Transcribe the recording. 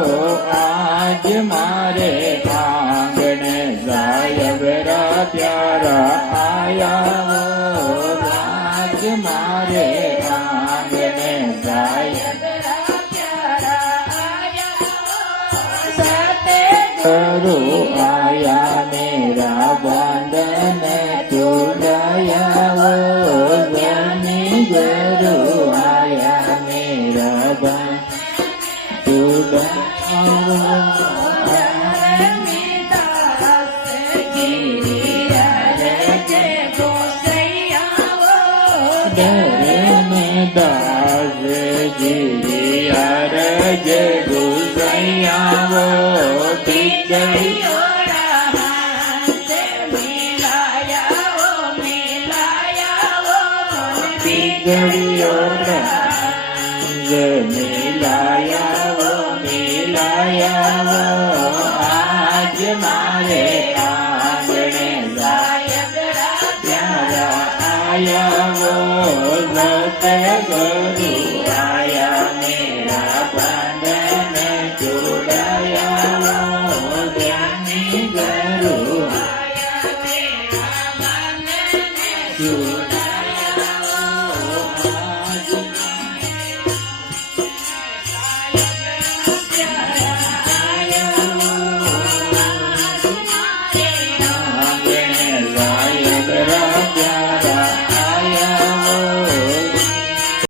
आज मारे आंगणे सायबरा प्यारा आया वो आज मारे आंगणे सायबरा प्यारा आया सते करो आया मेरा बंधन तोड़ाया वो जनी गुरु आया मेरा बंधन दास गिरिया जय गुसैया वो बिगड़ियो मिलाया वो बिगड़ियो मिलाया वो आज मारे आंगणे सायबरा प्यारा आया वो लत गुरु आया मेरा बंधन तोड़ाया